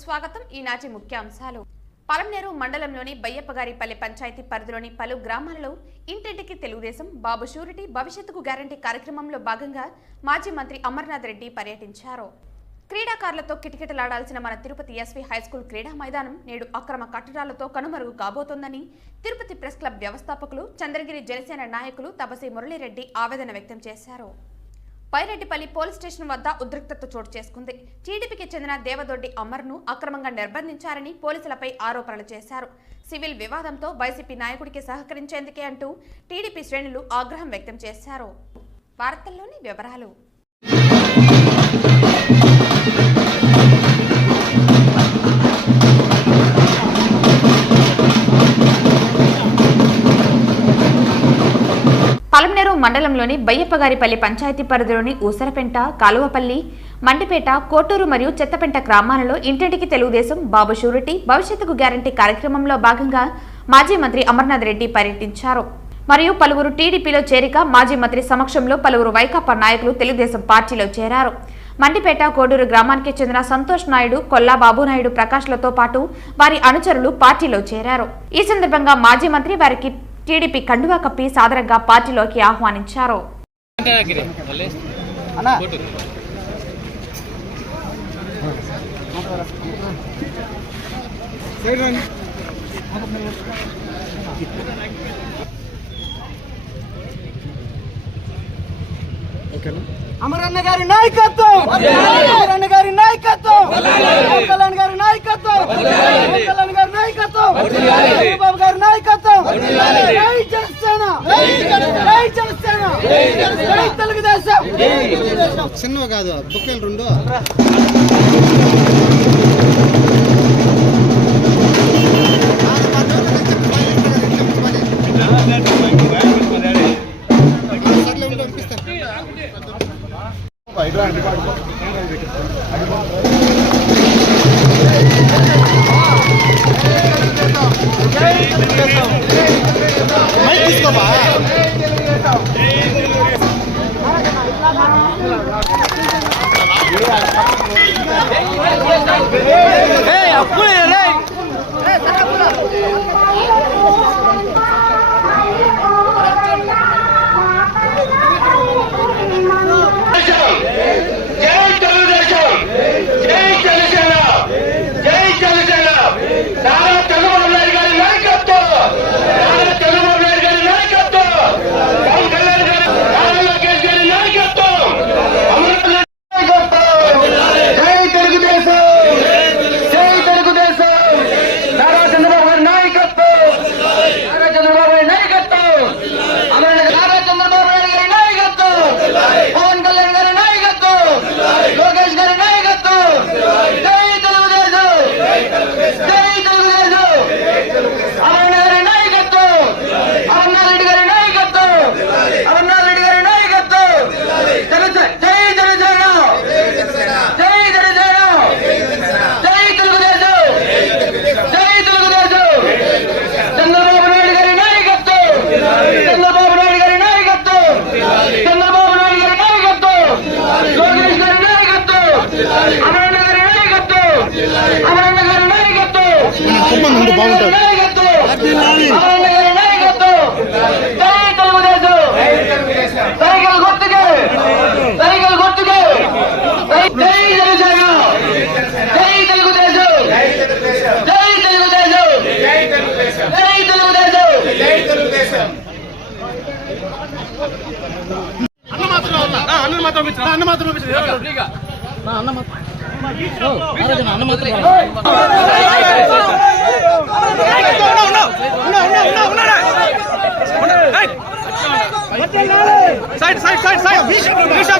స్వాగతం. ఈనాటి ముఖ్యాంశాలు. పలమనేరు మండలంలోని బయ్యప్పగారిపల్లి పంచాయతీ పరిధిలోని పలు గ్రామాలలో ఇంటింటికి తెలుగుదేశం బాబు షూరిటీ భవిష్యత్తుకు గ్యారంటీ కార్యక్రమంలో భాగంగా మాజీ మంత్రి అమర్నాథ్ రెడ్డి పర్యటించారు. క్రీడాకారులతో కిటకిటలాడాల్సిన మన తిరుపతి ఎస్వి హైస్కూల్ క్రీడా మైదానం నేడు అక్రమ కట్టడాలతో కనుమరుగు కాబోతోందని తిరుపతి ప్రెస్ క్లబ్ వ్యవస్థాపకులు చంద్రగిరి జనసేన నాయకులు తబసి మురళీరెడ్డి ఆవేదన వ్యక్తం చేశారు. పైరెడ్డిపల్లి పోలీస్ స్టేషన్ వద్ద ఉద్రిక్తత చోటు చేసుకుంది. టీడీపీకి చెందిన దేవదొడ్డి అమర్ను అక్రమంగా నిర్బంధించారని పోలీసులపై ఆరోపణలు చేశారు. సివిల్ వివాదంతో వైసీపీ నాయకుడికి సహకరించేందుకే అంటూ టీడీపీ శ్రేణులు ఆగ్రహం వ్యక్తం చేశారు. వార్తల్లోని వివరాలు. పలమనేరు మండలంలోని బయ్యప్పగారిపల్లి పంచాయతీ పరిధిలోని ఊసరపెంట, కాలువపల్లి, మండిపేట, కోటూరు మరియు చెత్తపెంట గ్రామాలలో ఇంటింటికి తెలుగుదేశం బాబు షూరిటీ భవిష్యత్తుకు గ్యారంటీ కార్యక్రమంలో భాగంగా మాజీ మంత్రి అమర్నాథ్ రెడ్డి పర్యటించారు. మరియు పలువురు టీడీపీలో చేరిక, మాజీ మంత్రి సమక్షంలో పలువురు వైకాపా నాయకులు తెలుగుదేశం పార్టీలో చేరారు. మండిపేట, కోడూరు గ్రామానికి చెందిన సంతోష్ నాయుడు, కొల్లా బాబునాయుడు, ప్రకాష్లతో పాటు వారి అనుచరులు పార్టీలో చేరారు. ఈ సందర్భంగా మాజీ మంత్రి వారికి టీడీపీ కండువా కప్పి సాదరంగా పార్టీలోకి ఆహ్వానించారు. అమరన్న గారి నాయకత్వం, అమరన్న గారి నాయకత్వం, కళ్యాణ్ గారి నాయకత్వం, కళ్యాణ్ గారి నాయకత్వం, బాబు గారి నాయకత్వం. జై జనసేన, జై జనసేన, జై తెలుగుదేశం. చిన్నవి కాదు బుక్కలు రెండు. Side, side, side, side. Vishal,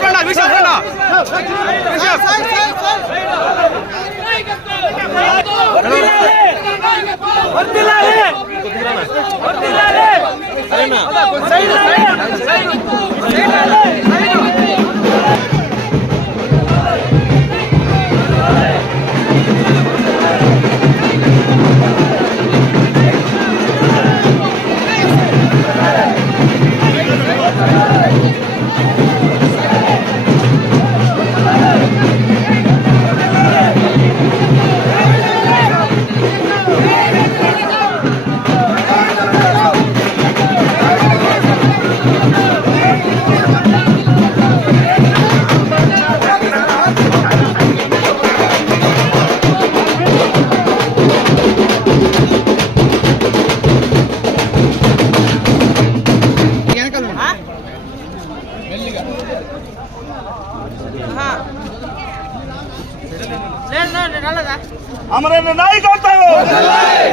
Amaranna నాయకత్వం,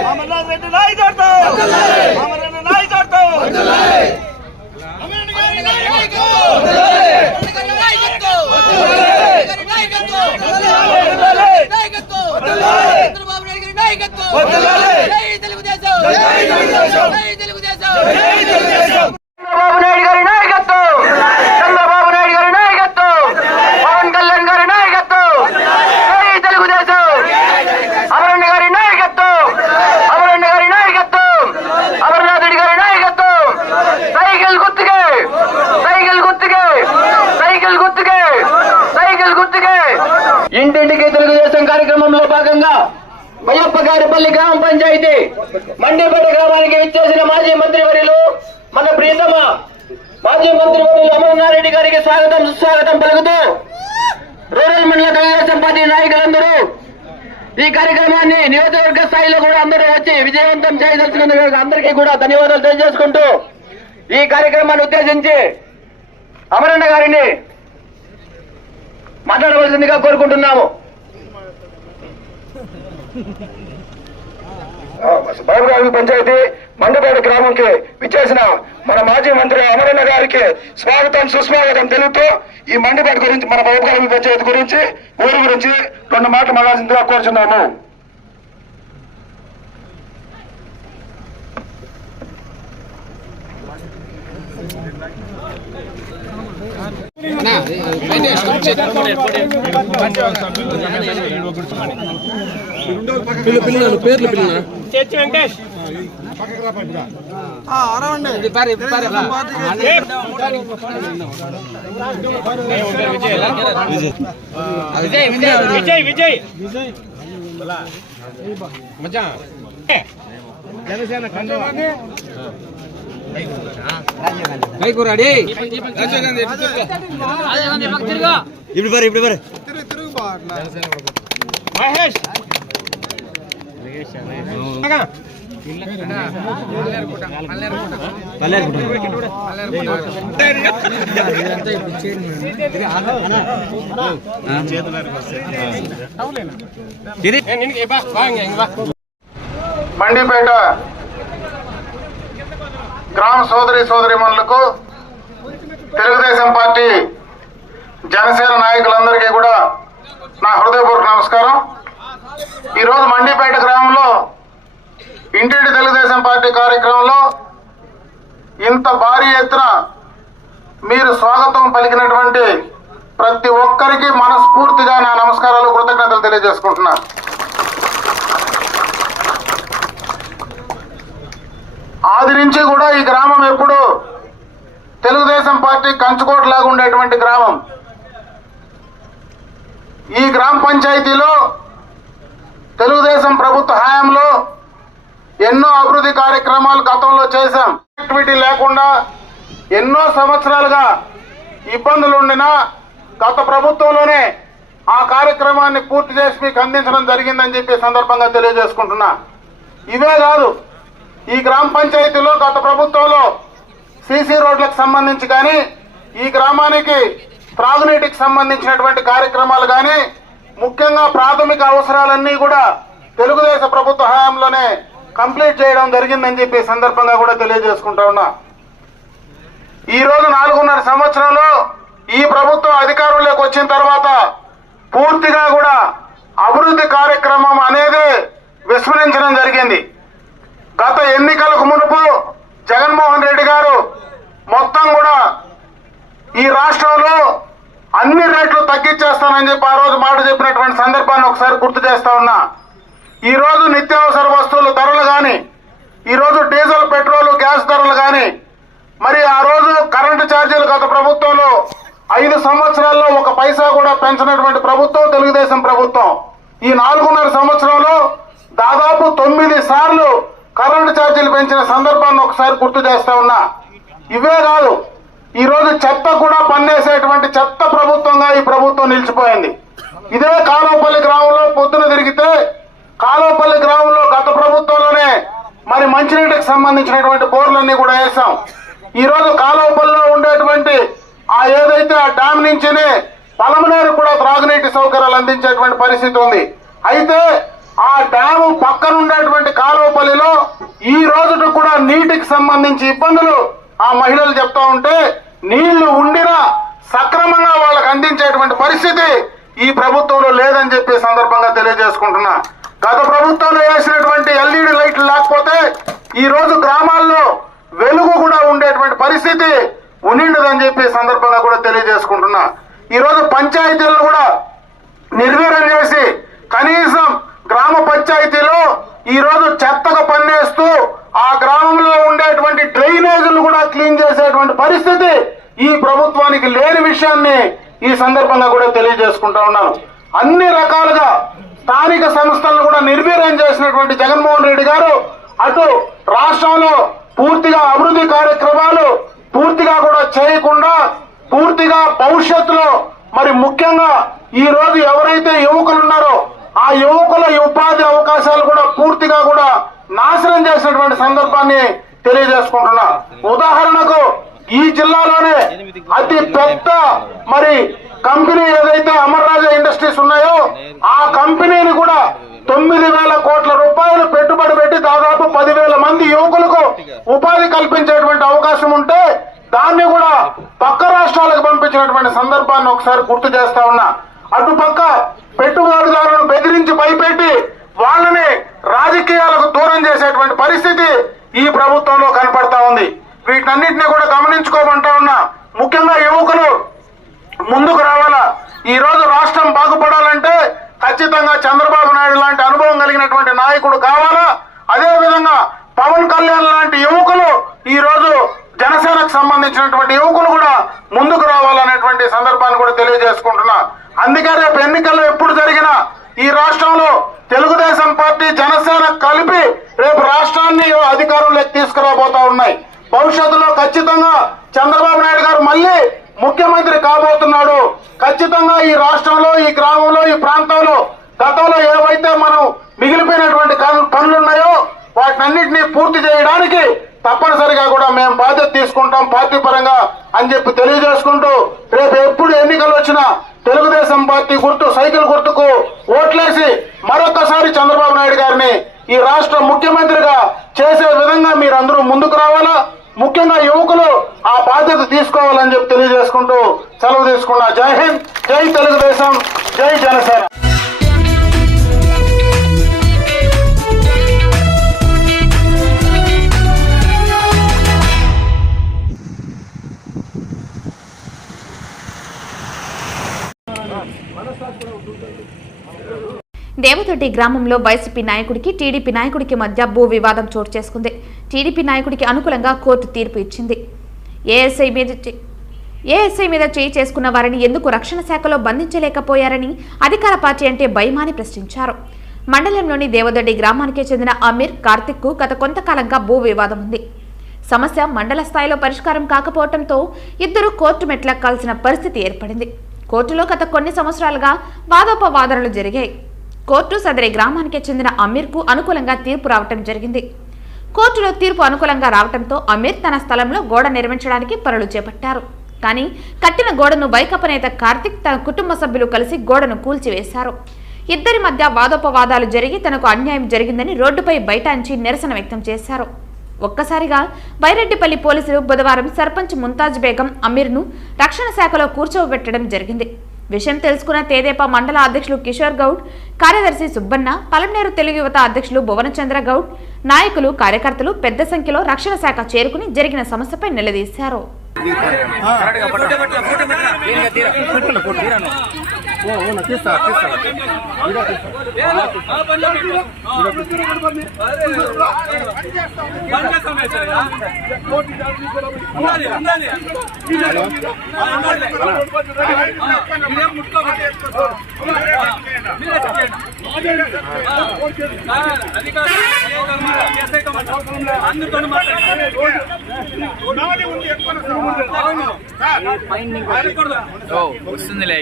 అమర్నాథ్ రెడ్డి నాయకత్వం, అమరన్న నాయకత్వం, చంద్రబాబు నాయుడు గారి నాయకత్వం, జై తెలుగుదేశం, జై తెలుగుదేశం, జై తెలుగుదేశం. చంద్రబాబు నాయుడు గారి నాయకత్వం, చంద్రబాబు నాయుడు గారి నాయకత్వం, పవన్ కళ్యాణ్ గారి నాయకత్వం, జై తెలుగుదేశం. అమరన్న గారి నాయకత్వం, అమరన్న గారి నాయకత్వం, అమర్నాథ్ రెడ్డి గారి నాయకత్వం. సైకిల్ గుర్తుకే, సైకిల్ గుర్తుకే, సైకిల్ గుర్తుకే, సైకిల్ గుర్తుకే. ఇంటింటికి తెలుగుదేశం కార్యక్రమంలో భాగంగా బయ్యప్పగారిపల్లి గ్రామ పంచాయతీ మండేపేట గ్రామానికి విచ్చేసిన మాజీ మంత్రివర్యులు మన ప్రియతమ మాజీ మంత్రివర్యులు అమర్నాథ్ రెడ్డి గారికి స్వాగతం సుస్వాగతం పలుకుతూ రూరల్ మండల తెలుగుదేశం పార్టీ నాయకులందరూ ఈ కార్యక్రమాన్ని నియోజకవర్గ స్థాయిలో కూడా అందరూ వచ్చి విజయవంతం చేయదలిచినందుకు అందరికీ కూడా ధన్యవాదాలు తెలియజేసుకుంటూ ఈ కార్యక్రమాన్ని ఉద్దేశించి అమరన్న గారిని మాట్లాడవలసిందిగా కోరుకుంటున్నాము. బాబుగారి పంచాయతీ మండపేట గ్రామంకి విచ్చేసిన మన మాజీ మంత్రి అమరన్న గారికి స్వాగతం సుస్వాగతం తెలుపుతూ ఈ మండపేట గురించి మన బాబుగారి పంచాయతీ గురించి ఊరి గురించి 2 మాటలు మాట్లాడాల్సిందిగా కోరుచున్నాము. పేర్లు పిల్లలు వెంకటేష్ విజయ్ విజయ్ జనసేన ఇప్పుడు మహేష్ మండిపేట గ్రామ సోదరీమణులకు తెలుగుదేశం పార్టీ జనసేన నాయకులందరికీ కూడా నా హృదయపూర్వక నమస్కారం. ఈరోజు మండిపేట గ్రామంలో ఇంటింటి తెలుగుదేశం పార్టీ కార్యక్రమంలో ఇంత భారీ ఎత్తున మీరు స్వాగతం పలికినటువంటి ప్రతి ఒక్కరికి మనస్ఫూర్తిగా నా నమస్కారాలు కృతజ్ఞతలు తెలియజేసుకుంటున్నా. ఆది నుంచి కూడా ఈ గ్రామం ఎప్పుడు తెలుగుదేశం పార్టీ కంచుకోటలాగా ఉండేటువంటి గ్రామం. ఈ గ్రామ పంచాయతీలో తెలుగుదేశం ప్రభుత్వ హయాంలో ఎన్నో అభివృద్ధి కార్యక్రమాలు గతంలో చేశాం. యాక్టివిటీ లేకుండా ఎన్నో సంవత్సరాలుగా ఇబ్బందులు ఉండినా గత ప్రభుత్వంలోనే ఆ కార్యక్రమాన్ని పూర్తి చేసి మీకు అందించడం జరిగిందని చెప్పి సందర్భంగా తెలియజేసుకుంటున్నా. ఇవే కాదు, ఈ గ్రామ పంచాయతీలో గత ప్రభుత్వంలో సీసీ రోడ్లకు సంబంధించి కానీ ఈ గ్రామానికి త్రాగునీటికి సంబంధించినటువంటి కార్యక్రమాలు కానీ ముఖ్యంగా ప్రాథమిక అవసరాలన్నీ కూడా తెలుగుదేశం ప్రభుత్వ హయాంలోనే కంప్లీట్ చేయడం జరిగిందని చెప్పి సందర్భంగా కూడా తెలియజేసుకుంటా ఉన్నా. ఈ రోజు 4.5 సంవత్సరంలో ఈ ప్రభుత్వం అధికారంలోకి వచ్చిన తర్వాత పూర్తిగా కూడా అభివృద్ధి కార్యక్రమం అనేది విస్మరించడం జరిగింది. గత ఎన్నికలకు మునుపు జగన్మోహన్ రెడ్డి గారు మొత్తం కూడా ఈ రాష్ట్రంలో అన్ని రేట్లు తగ్గించేస్తానని చెప్పి ఆ రోజు మాట చెప్పినటువంటి సందర్భాన్ని ఒకసారి గుర్తు చేస్తా ఉన్నా. ఈ రోజు నిత్యావసర వస్తువుల ధరలు కానీ, ఈరోజు డీజిల్ పెట్రోల్ గ్యాస్ ధరలు కానీ, మరి ఆ రోజు కరెంటు ఛార్జీలు గత ప్రభుత్వంలో 5 సంవత్సరాల్లో 1 పైసా కూడా పెంచినటువంటి ప్రభుత్వం తెలుగుదేశం ప్రభుత్వం. ఈ 4.5 సంవత్సరంలో దాదాపు 9 సార్లు కరెంటు ఛార్జీలు పెంచిన సందర్భాన్ని ఒకసారి గుర్తు చేస్తా ఉన్నా. ఇవే కాదు, ఈ రోజు చెత్త కూడా పన్నేసేటువంటి చెత్త ప్రభుత్వంగా ఈ ప్రభుత్వం నిలిచిపోయింది. ఇదే కాలువపల్లి గ్రామంలో పొద్దున తిరిగితే కాలువపల్లి గ్రామంలో గత ప్రభుత్వంలోనే మరి మంచినీటికి సంబంధించినటువంటి బోర్లన్నీ కూడా వేసాం. ఈ రోజు కాలువపల్లిలో ఉండేటువంటి ఏదైతే ఆ డ్యామ్ నుంచినే పలమనేరు కూడా త్రాగునీటి సౌకర్యాలు అందించేటువంటి పరిస్థితి ఉంది. అయితే ఆ డ్యాము పక్కన ఉండేటువంటి కాలువపల్లిలో ఈ రోజుకు కూడా నీటికి సంబంధించి ఇబ్బందులు ఆ మహిళలు చెప్తా ఉంటే, నీళ్లు ఉండినా సక్రమంగా వాళ్ళకి అందించేటువంటి పరిస్థితి ఈ ప్రభుత్వంలో లేదని చెప్పి సందర్భంగా తెలియజేసుకుంటున్నా. గత ప్రభుత్వంలో వేసినటువంటి LED లైట్లు లేకపోతే ఈ రోజు గ్రామాల్లో వెలుగు కూడా ఉండేటువంటి పరిస్థితి ఉండిండదని చెప్పి సందర్భంగా కూడా తెలియజేసుకుంటున్నా. ఈ రోజు పంచాయతీలను కూడా నిర్వీర్యం చేసి కనీసం గ్రామ పంచాయతీలో ఈ రోజు చెత్తగా పన్నేస్తూ ఆ గ్రామంలో ఉండేటువంటి డ్రైనేజీలు కూడా క్లీన్ చేసేటువంటి పరిస్థితి ఈ ప్రభుత్వానికి లేని విషయాన్ని ఈ సందర్భంగా కూడా తెలియజేసుకుంటా ఉన్నాను. అన్ని రకాలుగా స్థానిక సంస్థలను కూడా నిర్వీర్యం చేసినటువంటి జగన్మోహన్ రెడ్డి గారు అటు రాష్ట్రంలో పూర్తిగా అభివృద్ధి కార్యక్రమాలు పూర్తిగా కూడా చేయకుండా పూర్తిగా భవిష్యత్తులో మరి ముఖ్యంగా ఈ రోజు ఎవరైతే యువకులు ఉన్నారో ఆ యువకుల ఉపాధి అవకాశాలు కూడా పూర్తిగా కూడా నాశనం చేసినటువంటి సందర్భాన్ని తెలియజేసుకుంటున్నా. ఉదాహరణకు ఈ జిల్లాలోనే అతి పెద్ద మరి కంపెనీ ఏదైతే అమర్ రాజా ఇండస్ట్రీస్ ఉన్నాయో ఆ కంపెనీని కూడా 9,000 కోట్ల రూపాయలు పెట్టుబడి పెట్టి దాదాపు 10,000 మంది యువకులకు ఉపాధి కల్పించేటువంటి అవకాశం ఉంటే దాన్ని కూడా పక్క రాష్ట్రాలకు పంపించినటువంటి సందర్భాన్ని ఒకసారి గుర్తు చేస్తా ఉన్నా. అటుపక్క పెట్టుబడిదారులను బెదిరించి భయపెట్టి వాళ్ళని రాజకీయాలకు దూరం చేసేటువంటి పరిస్థితి ఈ ప్రభుత్వంలో కనపడతా ఉంది. వీటన్నిటిని కూడా గమనించుకోమంటా ఉన్నా. ముఖ్యంగా యువకులు ముందుకు రావాలా. ఈ రోజు రాష్ట్రం బాగుపడాలంటే ఖచ్చితంగా చంద్రబాబు నాయుడు లాంటి అనుభవం కలిగినటువంటి నాయకుడు కావాలా. అదే విధంగా పవన్ కళ్యాణ్ లాంటి యువకులు ఈ రోజు జనసేనకు సంబంధించినటువంటి యువకులు కూడా ముందుకు రావాలనేటువంటి సందర్భాన్ని కూడా తెలియజేసుకుంటున్నా. అందుకే రేపు ఎన్నికల్లో ఎప్పుడు జరిగినా ఈ రాష్ట్రంలో తెలుగుదేశం పార్టీ జనసేన కలిపి రేపు రాష్ట్రాన్ని అధికారంలోకి తీసుకురాబోతా ఉన్నాయి. భవిష్యత్తులో ఖచ్చితంగా చంద్రబాబు నాయుడు గారు మళ్ళీ ముఖ్యమంత్రి కాబోతున్నాడు. ఖచ్చితంగా ఈ రాష్ట్రంలో ఈ గ్రామంలో ఈ ప్రాంతంలో గతంలో ఏవైతే మనం మిగిలిపోయినటువంటి పనులున్నాయో వాటినన్నింటినీ పూర్తి చేయడానికి తప్పనిసరిగా కూడా మేము బాధ్యత తీసుకుంటాం పార్టీ పరంగా అని చెప్పి తెలియజేసుకుంటూ రేపు ఎప్పుడు ఎన్నికలు వచ్చినా తెలుగుదేశం పార్టీ గుర్తు సైకిల్ గుర్తుకు ఓట్లేసి మరొకసారి చంద్రబాబు నాయుడు గారిని ఈ రాష్ట్ర ముఖ్యమంత్రిగా చేసే విధంగా మీరందరూ ముందుకు రావాలా. ముఖ్యంగా యువకులు ఆ బాధ్యత తీసుకోవాలని చెప్పి తెలియజేసుకుంటూ సెలవు తీసుకున్నా. జై హింద్, జై తెలుగుదేశం, జై జనసేన. దేవదొడ్డి గ్రామంలో వైసీపీ నాయకుడికి టీడీపీ నాయకుడికి మధ్య భూ వివాదం చోటు చేసుకుంది. టీడీపీ నాయకుడికి అనుకూలంగా కోర్టు తీర్పు ఇచ్చింది. ఏఎస్ఐ మీద చేయి చేసుకున్న వారిని ఎందుకు రక్షణ శాఖలో బంధించలేకపోయారని అధికార పార్టీ అంటే భయమాని ప్రశ్నించారు. మండలంలోని దేవదొడ్డి గ్రామానికి చెందిన అమీర్ కార్తిక్ కు గత కొంతకాలంగా భూ వివాదం ఉంది. సమస్య మండల స్థాయిలో పరిష్కారం కాకపోవడంతో ఇద్దరు కోర్టు మెట్లెక్కాల్సిన పరిస్థితి ఏర్పడింది. కోర్టులో గత కొన్ని సంవత్సరాలుగా వాదోపవాదనలు జరిగాయి. కోర్టు సదరి గ్రామానికి చెందిన అమీర్ కు అనుకూలంగా తీర్పు రావటం జరిగింది. కోర్టులో తీర్పు అనుకూలంగా రావడంతో అమీర్ తన స్థలంలో గోడ నిర్మించడానికి పనులు చేపట్టారు. కానీ కట్టిన గోడను వైకాపా నేత కార్తిక్ తన కుటుంబ సభ్యులు కలిసి గోడను కూల్చివేశారు. ఇద్దరి మధ్య వాదోపవాదాలు జరిగి తనకు అన్యాయం జరిగిందని రోడ్డుపై బైఠాయించి నిరసన వ్యక్తం చేశారు. ఒక్కసారిగా బైరెడ్డిపల్లి పోలీసులు బుధవారం సర్పంచ్ ముంతాజ్ బేగం అమీర్ను రక్షణ శాఖలో కూర్చోబెట్టడం జరిగింది. విషయం తెలుసుకున్న తెదేపా మండల అధ్యక్షులు కిషోర్ గౌడ్, కార్యదర్శి సుబ్బన్న, పలమనేరు తెలుగు యువత అధ్యక్షులు భువనచంద్ర గౌడ్, నాయకులు, కార్యకర్తలు పెద్ద సంఖ్యలో రక్షణ శాఖ చేరుకుని జరిగిన సమస్యపై నిలదీశారు. వస్తుందిలే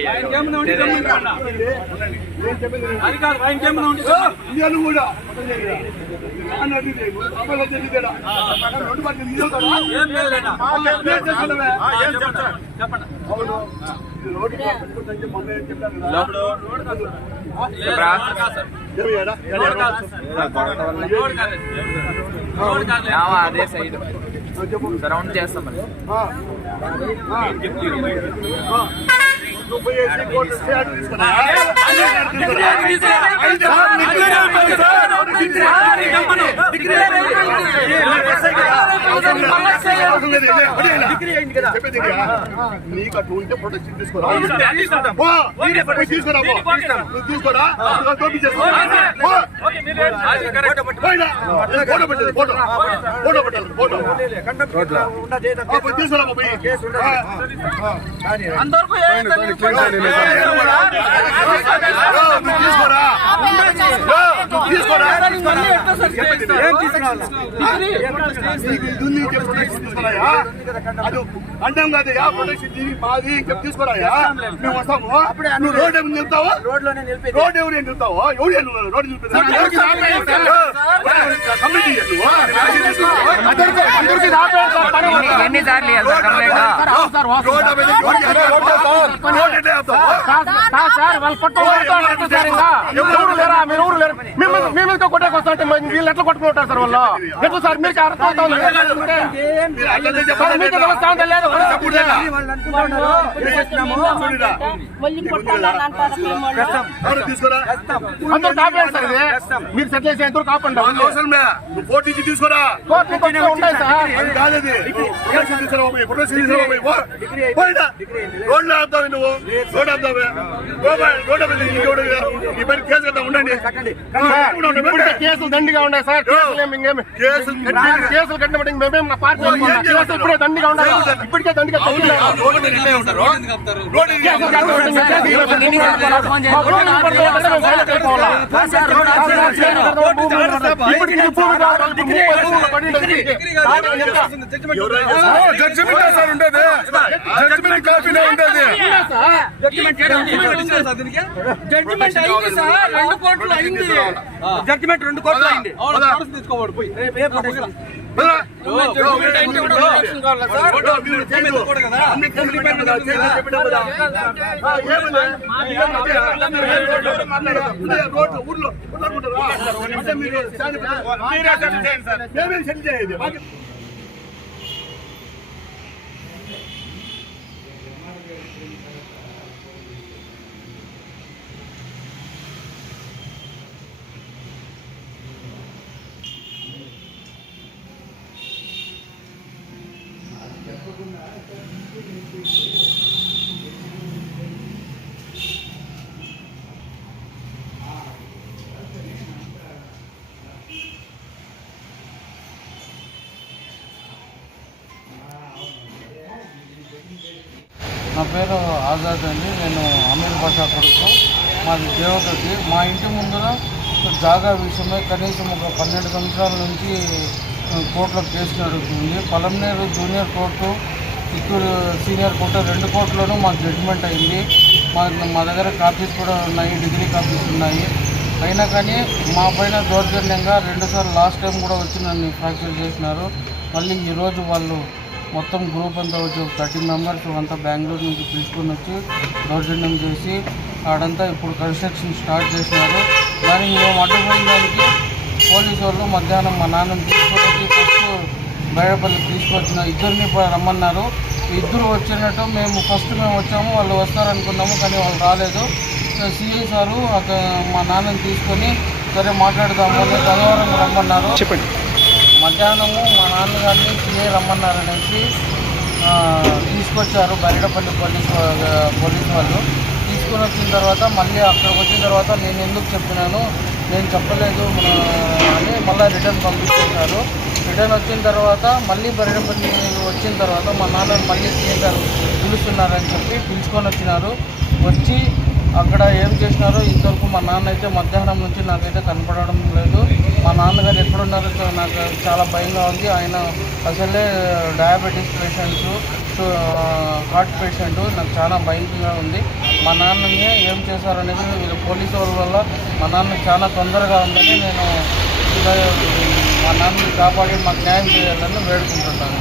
అదే సైడ్ సరౌండ్ చేస్తాం మళ్ళీ నీకు అటు ఉంటే ప్రొటెక్షన్ తీసుకోరా తీసుకోరా ఫోటో పెట్టండి ఫోటో పెట్టాలి ఫోటో తీసుకురా అందరికీ అది అంటాం కదా ప్రొటెక్షన్ టీవీ మాది తీసుకోరాయా మేము వస్తాము నువ్వు రోడ్ ఏమి నిలుపుతావా రోడ్ ఎవరు ఏం నిలుపుతావా ఎవరు రోడ్ కొట్టకు వస్తా వీళ్ళు ఎట్లా కొట్టుకుంటారు సార్ వాళ్ళు ఎట్లా సార్ మీరు తీసుకురా అందరూ కాపాడు సార్ ఇది మీరు సెటిల్ చేసే ఎంతో కాపాడు కోర్టు నుంచి తీసుకురా ఉంటాయి సార్ కాదు రోడ్లు ఆపుతావు నువ్వు రోడ్ ఆపుతావే రోడ్ కేసు కదా ఉండండి కేసులు దండిగా ఉన్నాయి సార్ కేసులు కట్టినప్పుడు మేమేం నా పార్టీ ఇప్పుడే దండిగా ఉండాలి ఇప్పటికే దండిగా జడ్జిమెంట్ 2 కోట్లు అయింది తీసుకోవాడు పోయి నా పేరు ఆజాద్ అండి. నేను అమీర్ బాషా కొడుకు. మాది దేవతకి. మా ఇంటి ముందర జాగా విషయమై కనీసం ఒక 12 సంవత్సరాల నుంచి కోర్టులో కేసు నడుస్తుంది. Palamaner junior court, Chittoor senior court 2 కోర్టులోనూ మాకు జడ్జిమెంట్ అయింది. మా దగ్గర కాపీస్ కూడా ఉన్నాయి, డిగ్రీ కాపీస్ ఉన్నాయి. అయినా కానీ మా పైన దౌర్జన్యంగా 2 సార్లు లాస్ట్ టైం కూడా వచ్చి నన్ను ఫ్రాక్చర్ చేసినారు. మళ్ళీ ఈరోజు వాళ్ళు మొత్తం గ్రూప్ అంతా వచ్చి 13 మెంబర్స్ అంతా బెంగళూరు నుంచి పిలుచుకొని వచ్చి దౌర్జన్యం చేసి ఆడంతా ఇప్పుడు కన్స్ట్రక్షన్ స్టార్ట్ చేసినారు. దానికి మేము అడ్డుపోయిన దానికి పోలీసు వాళ్ళు మధ్యాహ్నం మా నాన్నని తీసుకొని వచ్చి ఫస్ట్ బయటపల్లికి తీసుకొచ్చిన ఇద్దరిని రమ్మన్నారు. ఇద్దరు వచ్చినట్టు మేము వచ్చాము, వాళ్ళు వస్తారనుకున్నాము కానీ వాళ్ళు రాలేదు. సిఐ సారు మా నాన్నని తీసుకొని సరే మాట్లాడదాము అని గన్నవరం రమ్మన్నారు. చెప్పండి. మధ్యాహ్నము మా నాన్నగారిని సిఐ రమ్మన్నారనేసి తీసుకొచ్చారు బయటపల్లి పోలీసు వాళ్ళు. తీసుకొని వచ్చిన తర్వాత మళ్ళీ అక్కడికి వచ్చిన తర్వాత నేను ఎందుకు చెప్పినాను, నేను చెప్పలేదు అని మళ్ళీ రిటర్న్ పంపించేశారు. రిటర్న్ వచ్చిన తర్వాత మళ్ళీ బయటపల్లి వచ్చిన తర్వాత మా నాన్న మళ్ళీ సీఎం గారు పిలుస్తున్నారని చెప్పి పిలుచుకొని వచ్చినారు. వచ్చి అక్కడ ఏం చేసినారో ఇంతవరకు మా నాన్న అయితే మధ్యాహ్నం నుంచి నాకైతే కనపడడం లేదు. మా నాన్నగారు ఎక్కడున్నారో నాకు చాలా భయంగా ఉంది. ఆయన అసలే డయాబెటీస్ పేషెంట్స్, హార్ట్ పేషెంట్, నాకు చాలా భయంగా ఉంది. మా నాన్నని ఏం చేశారనేది వీళ్ళు పోలీసు వాళ్ళ వల్ల మా నాన్న చాలా తొందరగా ఉందని నేను మా నాన్నని కాపాడి మాకు న్యాయం చేయాలని వేడుకుంటున్నాను.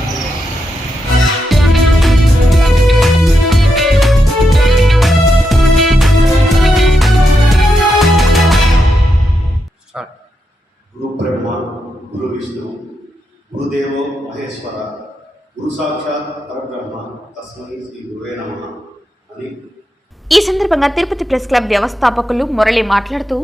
గురు బ్రహ్మ గురు విష్ణు గురుదేవో మహేశ్వర గురు సాక్షాత్ పరబ్రహ్మ తస్మై శ్రీ గురువే నమః అని ఈ సందర్భంగా తిరుపతి ప్రెస్ క్లబ్ వ్యవస్థాపకులు మురళి మాట్లాడుతూ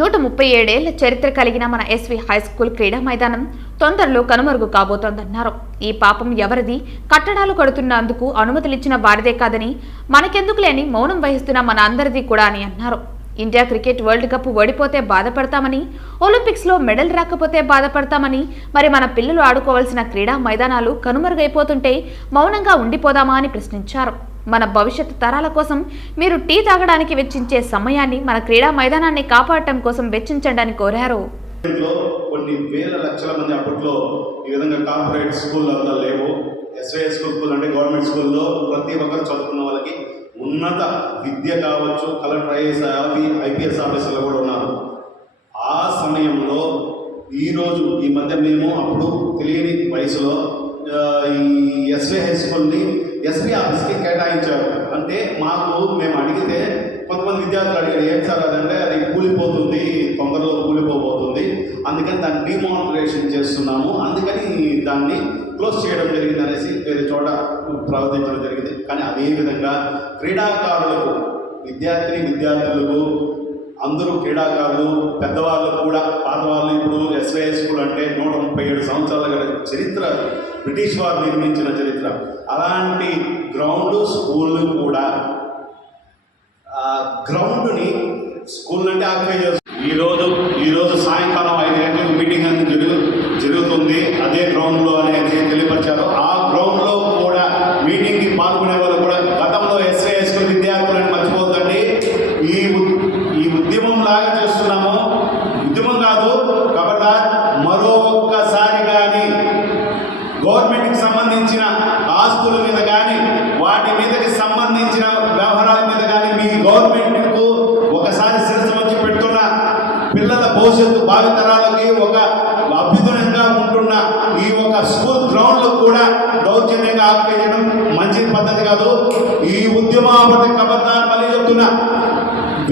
137 ఏళ్ల చరిత్ర కలిగిన మన ఎస్వి హైస్కూల్ క్రీడా మైదానం తొందరలో కనుమరుగు కాబోతోందన్నారు. ఈ పాపం ఎవరిది? కట్టడాలు కడుతున్నందుకు అనుమతులిచ్చిన వారిదే కాదని, మనకెందుకు లేని మౌనం వహిస్తున్న మన అందరిది కూడా అని అన్నారు. ఇండియా క్రికెట్ వరల్డ్ కప్ ఓడిపోతే బాధపడతామని, ఒలింపిక్స్లో మెడల్ రాకపోతే బాధపడతామని, మరి మన పిల్లలు ఆడుకోవాల్సిన క్రీడా మైదానాలు కనుమరుగైపోతుంటే మౌనంగా ఉండిపోదామా అని ప్రశ్నించారు. మన భవిష్యత్తు తరాల కోసం మీరు టీ తాగడానికి వెచ్చించే సమయాన్ని మన క్రీడా మైదానాన్ని కాపాడటం కోసం వెచ్చించండి అని కోరారు. కొన్ని వేల లక్షల మంది అప్పట్లో ఈ విధంగా కార్పొరేట్ స్కూల్ అంతా లేవు. ఎస్ఐ స్కూల్ అంటే గవర్నమెంట్ స్కూల్లో ప్రతి ఒక్కరు చదువుకున్న వాళ్ళకి ఉన్నత విద్య కావచ్చు, కలెక్టర్ ఐపీఎస్ ఆఫీసర్లు కూడా ఉన్నారు. ఆ సమయంలో ఈరోజు ఈ మధ్య మేము అప్పుడు తెలియని వయసులో ఈ ఎస్వి హై స్కూల్ని ఎస్పీ ఆఫీస్కి కేటాయించారు. అంటే మేము అడిగితే కొంతమంది విద్యార్థులు అడిగారు, ఏం సార్ అదంటే అది కూలిపోతుంది, తొందరలో కూలిపోబోతుంది, అందుకని దాన్ని డిమానిటరైజేషన్ చేస్తున్నాము, అందుకని దాన్ని క్లోజ్ చేయడం జరిగింది అనేసి వేరే చోట ప్రవర్తించడం జరిగింది. కానీ అదేవిధంగా క్రీడాకారులకు, విద్యార్థులకు అందరూ క్రీడాకారులు, పెద్దవాళ్ళు కూడా, పాతవాళ్ళు ఇప్పుడు ఎస్వై స్కూల్ అంటే 137 సంవత్సరాల చరిత్ర, బ్రిటిష్ వారు నిర్మించిన చరిత్ర. అలాంటి గ్రౌండ్ స్కూళ్ళు కూడా గ్రౌండ్ని స్కూల్ అంటే ఆక్యుపై చేస్తుంది. ఈరోజు సాయంకాలం 5 గంటలకు మీటింగ్ అనేది జరుగుతుంది. అదే గ్రౌండ్లో అనేది తెలియపరిచారు. ఆ గ్రౌండ్లో కూడా మీటింగ్కి పాల్గొనే వాళ్ళు కూడా గతంలో ఎస్ఐ స్కూల్ విద్యార్థులను మర్చిపోతుందండి. ఈ ఉద్యమం లాగా చేస్తున్నాము, ఉద్యమం కాదు కాబట్టి మరో ఒక్కసారి కానీ గవర్నమెంట్కి సంబంధించిన ఆస్తుల మీద కానీ వాటి మీదకి సంబంధించిన వ్యవహారాల మీద కానీ మీ గవర్నమెంట్కు ఒకసారి శిరస్సు వచ్చి పెడుతున్న పిల్లల భవిష్యత్తు భావితరాలకి ఒక అభ్యుదయంగా ఉంటున్న ఈ ఒక స్కూల్ గ్రౌండ్లో కూడా దౌర్జన్యంగా ఆపేయడం మంచి పద్ధతి కాదు. ఈ ఉద్యమాపతి కబద్దాన్ని మళ్ళీ చెప్తున్నా,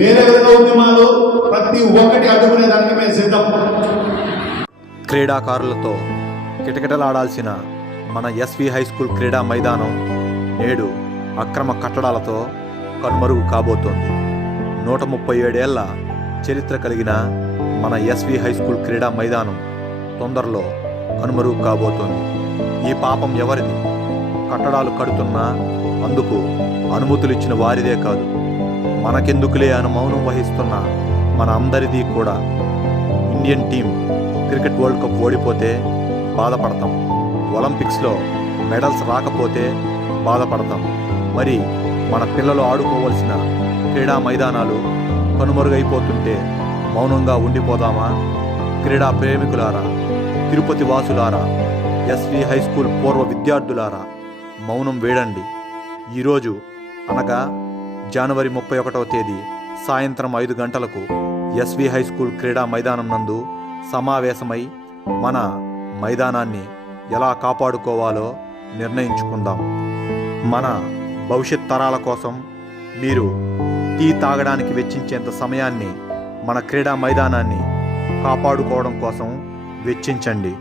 వేరే వేరే ఉద్యమాలు ప్రతి ఒక్కటి అడ్డుకునేదానికి మేము సిద్ధం. క్రీడాకారులతో కిటకిటలాడాల్సిన మన ఎస్వి హై స్కూల్ క్రీడా మైదానం నేడు అక్రమ కట్టడాలతో కనుమరుగు కాబోతోంది. 137 ఏళ్ల చరిత్ర కలిగిన మన ఎస్వి హై స్కూల్ క్రీడా మైదానం తొందరలో కనుమరుగు కాబోతోంది. ఈ పాపం ఎవరిది? కట్టడాలు కడుతున్నా అందుకు అనుమతులు ఇచ్చిన వారిదే కాదు, మనకెందుకులే అని మౌనం వహిస్తున్న మన అందరిది కూడా. Indian team cricket world cup ఓడిపోతే బాధపడతాం, ఒలింపిక్స్లో మెడల్స్ రాకపోతే బాధపడతాం. మరి మన పిల్లలు ఆడుకోవాల్సిన క్రీడా మైదానాలు కనుమరుగైపోతుంటే మౌనంగా ఉండిపోదామా? క్రీడా ప్రేమికులారా, తిరుపతి వాసులారా, ఎస్వి హై స్కూల్ పూర్వ విద్యార్థులారా, మౌనం వేడండి. ఈరోజు అనగా జనవరి 31వ తేదీ సాయంత్రం 5 గంటలకు ఎస్వి హై స్కూల్ క్రీడా మైదానం నందు సమావేశమై మన మైదానాన్ని ఎలా కాపాడుకోవాలో నిర్ణయించుకుందాం. మన భవిష్యత్ తరాల కోసం మీరు టీ తాగడానికి వెచ్చించేంత సమయాన్ని మన క్రీడా మైదానాన్ని కాపాడుకోవడం కోసం వెచ్చించండి.